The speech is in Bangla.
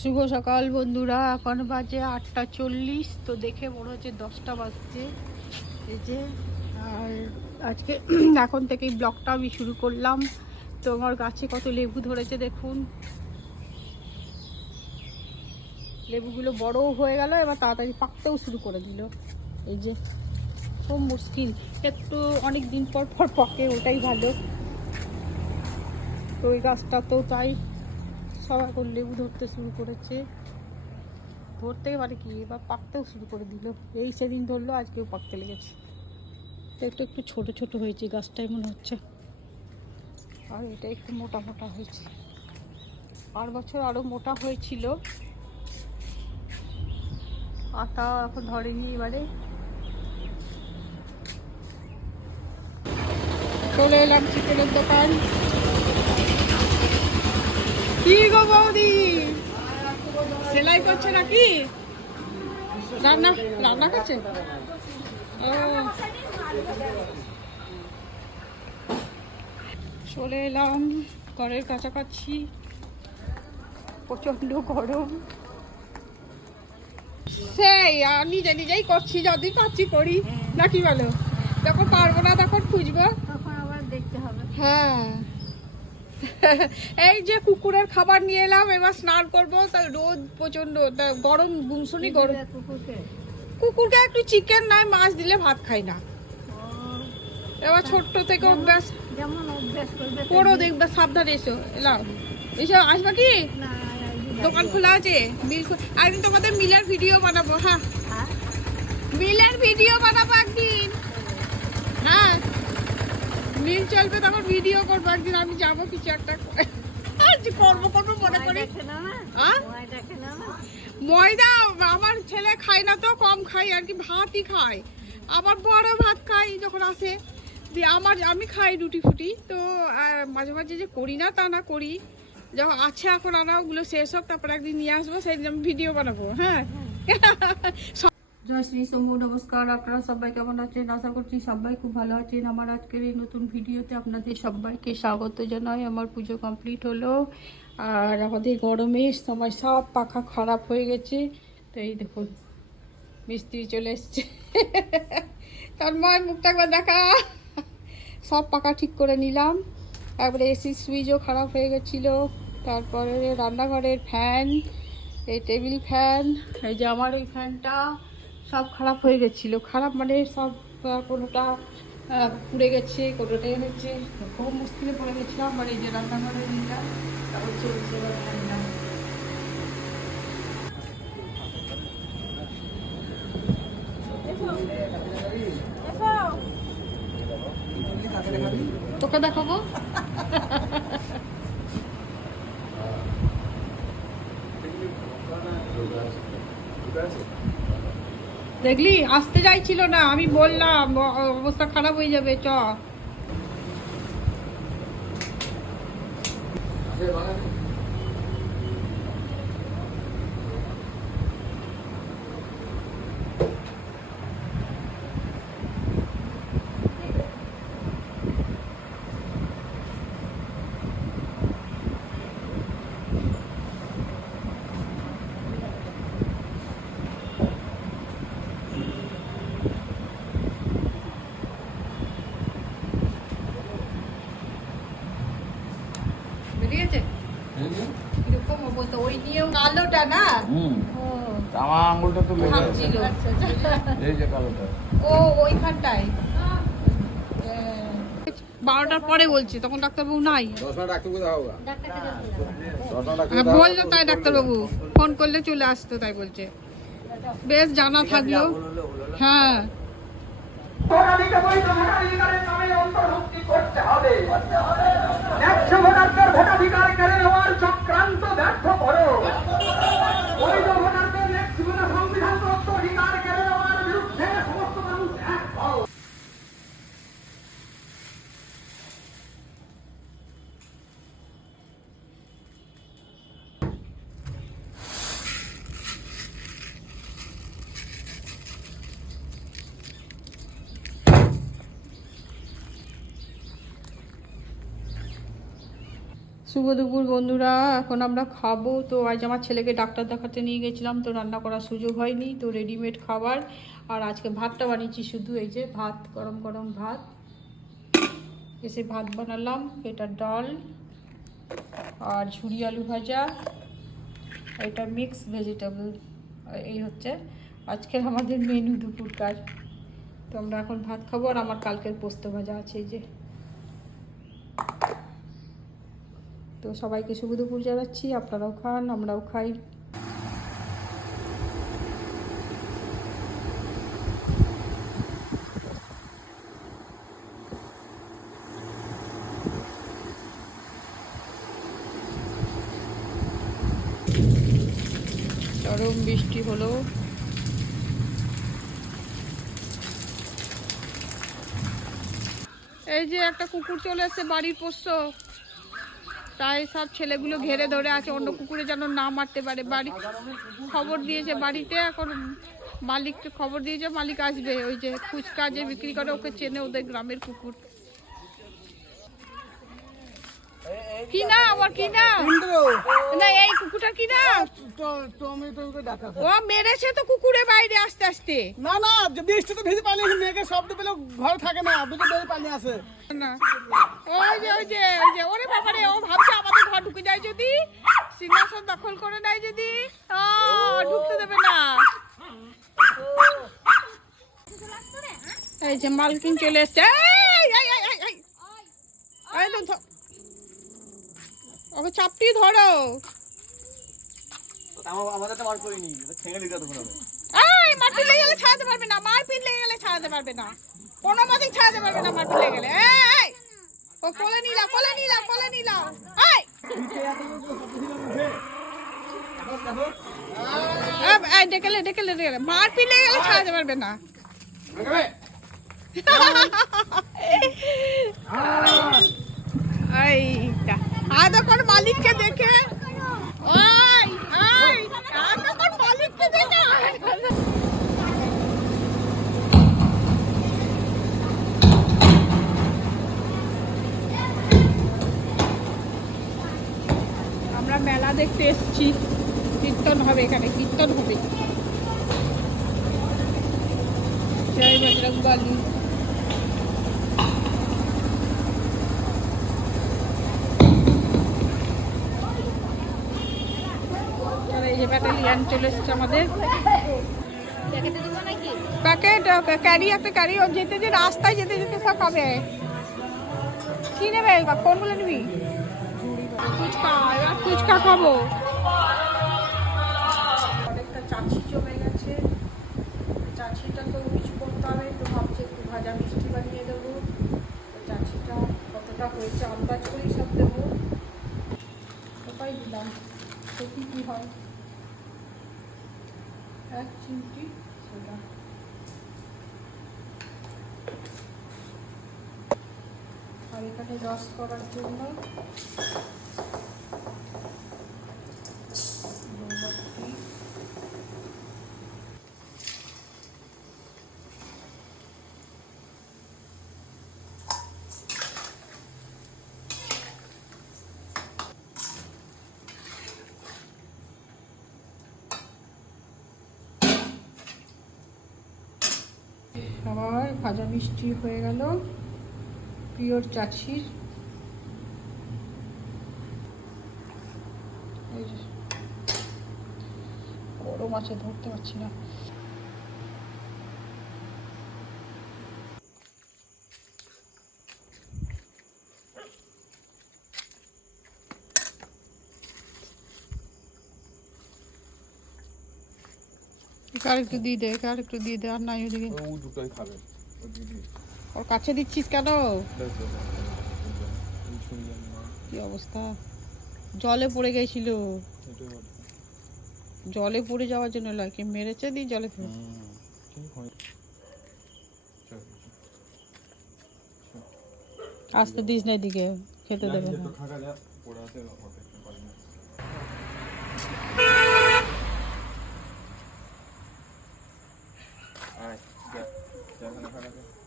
শুভ সকাল বন্ধুরা, এখন বাজে 8:40। তো দেখে মনে হচ্ছে 10টা বাজছে এই যে। আর আজকে এখন থেকেই ব্লগটা আমি শুরু করলাম। তো আমার গাছে কত লেবু ধরেছে দেখুন, লেবুগুলো বড়ও হয়ে গেল, এবার তাড়াতাড়ি পাকতেও শুরু করে দিল। এই যে খুব মুশকিল, একটু অনেক দিন পর পর পাকে, ওটাই ভালো। তো ওই গাছটা তো তাই সব এখন লেবু ধরতে শুরু করেছে, ধরতে পারে কি এবার পাকতেও শুরু করে দিল। এই সেদিন ধরলো, আজকেও পাকতে লেগেছে। একটু একটু ছোট ছোট হয়েছে গাছটাই মনে হচ্ছে, আর এটা একটু মোটা মোটা হয়েছে। আর বছর আরো মোটা হয়েছিল, আটা এখন ধরেনি। এবারে চলে এলাম চিকেনের দোকান। কি গো বৌদি, সেলাই করছে নাকি? রান্না রান্না করছে? ও, চলে এলাম ঘরের কাছাকাছি। প্রচন্ড গরম, সেই নিজে নিজেই করছি, যতদিন পাচ্ছি করি, নাকি বলো? যখন পারবো না তখন খুঁজবো, তখন আবার দেখতে হবে। হ্যাঁ। এই যে কুকুরের খাবার নিয়ে এলাম, এবার স্নান করবো। তাই রোদ প্রচন্ড, গরম, গুমসুনি গরম। কুকুরকে একটু চিকেন নয় মাছ দিলে ভাত খাই না। এবার ছোট্ট থেকে অভ্যাস, যেমন অভ্যাস করবে করো, দেখবে। সাবধানে এসো, এলাও এসো। আসবা কি? না, দোকান খোলা আছে, মিল একদিন তোমাদের মিলের ভিডিও বানাবো। হ্যাঁ, মিলের ভিডিও বানাবো একদিন। হ্যাঁ, মিল চলবে তখন ভিডিও করবো একদিন। আমি যাবো কিছু একটা করবো মনে করি। ময়দা আমার ছেলে খায় না, তো কম খাই আর কি, ভাতই খায়। আবার বড় ভাত খাই যখন আসে, দিয়ে আমি খাই রুটি ফুটি। তো মাঝে মাঝে যে করি না তা না, করি যখন আছে। এখন আনা ওগুলো শেষ হোক, তারপর একদিন নিয়ে আসবো, সেই আমি ভিডিও বানাবো। হ্যাঁ। জয় শ্রী শম্ভু, নমস্কার। আপনারা সবাই কেমন আছেন? আশা করছি সবাই খুব ভালো আছেন। আমার আজকের এই নতুন ভিডিওতে আপনাদের সবাইকে স্বাগত জানাই। আমার পুজো কমপ্লিট হলো, আর আমাদের গরমের সময় সব পাখা খারাপ হয়ে গেছে। তো এই দেখুন, মিস্ত্রি চলে এসছে। তার মায়ের মুখটা একবার দেখা। সব পাখা ঠিক করে নিলাম। একবারে এসি সুইচও খারাপ হয়ে গেছিলো। তারপরে রান্নাঘরের ফ্যান, এই টেবিল ফ্যান, এই যে আমার এই ফ্যানটা, সব খারাপ হয়ে গেছিলো। খারাপ মানে সব, কোনোটা পুড়ে গেছে, কোনোটা হচ্ছে। খুব মুশকিলে পড়ে গেছিলাম। মানে এই যে রান্নাঘরের নিলাম, তারপর চলছে এবার ফ্যানটা। তোকে দেখাবো। দেখলি, আসতে চাইছিল না, আমি বললাম অবস্থা খারাপ হয়ে যাবে, চ। বেরিয়েছে কিরকম অবস্থা, ওই নিয়েও কালোটা না। আমার আঙুলটা তো লেগে আছে, ভাবছিল এই যে কালোটা। ও ওইখানটায় 12টার পরে বলছে, তখন ডাক্তারবাবু নাই। বললো তাই ডাক্তারবাবু, ফোন করলে চলে আসতো তাই বলছে। বেশ, জানা থাকলো। হ্যাঁ, ভোটাধিকার কেড়ে নেওয়ার চক্রান্ত ব্যর্থ করো। সংবিধান অধিকার কেড়ে নেওয়ার বিরুদ্ধে সমস্ত মানুষ এক হও। শুভ দুপুর বন্ধুরা, এখন আমরা খাবো। তো আজ আমার ছেলেকে ডাক্তার দেখাতে নিয়ে গেছিলাম, তো রান্না করার সুযোগ হয়নি, তো রেডিমেড খাবার। আর আজকে ভাতটা বানিয়েছি শুধু, এই যে ভাত, গরম গরম ভাত। এসে ভাত বানালাম, এটা ডাল আর ঝুরি আলু ভাজা, এটা মিক্স ভেজিটেবল। এই হচ্ছে আজকের আমাদের মেনু দুপুরকার। তো আমরা এখন ভাত খাবো, আর আমার কালকের পোস্ত ভাজা আছে এই যে। তো সবাইকে শুভ দুপুর জানাচ্ছি, আপনারাও খান, আমরাও খাই। চরম বৃষ্টি হলো। এই যে একটা কুকুর চলে এসেছে বাড়ির পোষ্য, তাই সব ছেলেগুলো ঘেরে ধরে আছে, অন্য কুকুরে যেন না মারতে পারে। বাড়ি খবর দিয়েছে বাড়িতে, এখন মালিককে খবর দিয়েছে, মালিক আসবে। ওই যে ফুচকা যে বিক্রি করে, ওকে চেনে, ওদের গ্রামের কুকুর। কি না আমার, কি না না এই কুকুরটার কি না? ও মেরেছে তো কুকুরে বাইরে আস্তে আস্তে। না না, বৃষ্টি তো ভিজে পানি মেঘে শব্দ পেলে ঘর থাকে না, দুটো বেড়ে পানি আসে না। ওই যে ওই যে ওই যে ওরে বাবারে, ও ভাবছে আমাদের ঘর ঢুকে যায় যদি, সিংহাসন দখল করে নেয় যদি, ঢুকতে দেবে না। এই যে মালকিন চলে এসছে। ওকে চাপটি ধরো। আমাদের তো মার করিনি, ছেঙে দিতে তখন হবে। এই মারপিট লেগে গেলে ছাড়াতে পারবে না, মারপিট লেগে গেলে ছাড়াতে পারবে না, কোনো মতেই ছাড়াতে পারবে না মারপিট লেগে গেলে। এই ও কোলে নিলাম, কোলে নিলাম, কোলে নিলাম। এই ডেকেলে ডেকেলে ডেকেলে, মারপিট লেগে গেলে ছাড়াতে পারবে না। এইটা আদকর মালিককে দেখে, ওই ওই আদকর মালিককে দেখে। আমরা মেলা দেখতে এসেছি, কীর্তন হবে এখানে, কীর্তন হবে। জয় বজরংবলী। এই যে ব্যাটালিয়ান চলে এসছে আমাদের। প্যাকেট ক্যারি, একটা ক্যারি। ও যেতে যে রাস্তায় যেতে যেতে সব খাবে। কি নেবে কোনগুলো নিবি? ফুচকা, এবার ফুচকা খাবো। অনেকটা চাচি জমে গেছে, চাচিটা তো কিছু করতে হবে, তো ভাবছি একটু ভাজা মিষ্টি বানিয়ে দেবো। চাচিটা কতটা হয়েছে আন্দাজ করেই সব দেবো। কোথায় দিলাম, দেখি কি হয়। 1 চিমটি সোডা, আর এখানে রস করার জন্য মোমবাতি। আবার ভাজা মিষ্টি হয়ে গেল পিওর চাচির। গরম আছে, ধরতে পারছি না। আর একটু দিয়ে দে, আর একটু দিয়ে দে, আর নাই ওদিকে। ও দুটোই খাবে, ও দিদি। ওর কাছে দিচ্ছিস কেন? কি অবস্থা, জলে পড়ে গেছিল। জলে পড়ে যাওয়ার জন্য লাগে, মেরেছে দিয়ে জলে ফেলে। আসতে দিস না এদিকে, খেতে দেবে না। আয় যা, যা খানা খাওয়া।